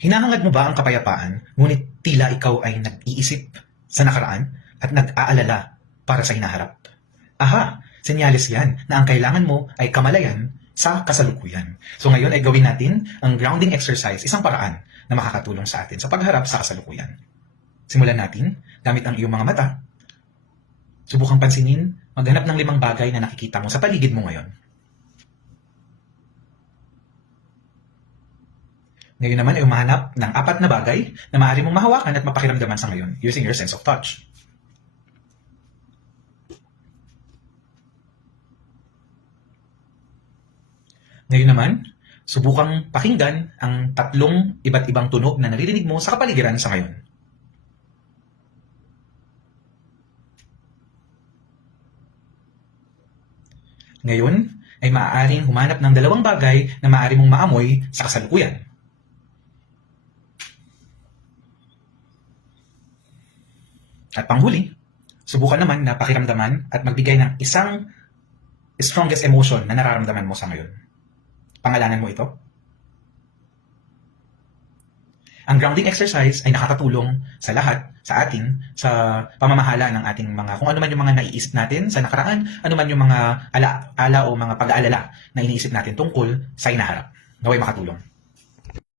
Hinahangad mo ba ang kapayapaan, ngunit tila ikaw ay nag-iisip sa nakaraan at nag-aalala para sa hinaharap? Aha, senyales yan na ang kailangan mo ay kamalayan sa kasalukuyan. So ngayon ay gawin natin ang grounding exercise, isang paraan na makakatulong sa atin sa pagharap sa kasalukuyan. Simulan natin gamit ang iyong mga mata. Subukang pansinin, maghanap ng 5 bagay na nakikita mo sa paligid mo ngayon. Ngayon naman ay umahanap ng 4 na bagay na maaari mong mahawakan at mapakiramdaman sa ngayon using your sense of touch. Ngayon naman, subukang pakinggan ang 3 iba't ibang tunog na naririnig mo sa kapaligiran sa ngayon. Ngayon ay maaaring humanap ng 2 bagay na maaari mong maamoy sa kasalukuyan. At panghuli, subukan naman na pakiramdaman at magbigay ng isang strongest emotion na nararamdaman mo sa ngayon. Pangalanan mo ito. Ang grounding exercise ay nakakatulong sa lahat, sa atin, sa pamamahala ng ating mga, kung ano man yung mga naiisip natin sa nakaraan, ano man yung mga ala o mga pag-aalala na iniisip natin tungkol sa hinaharap. Naway makatulong.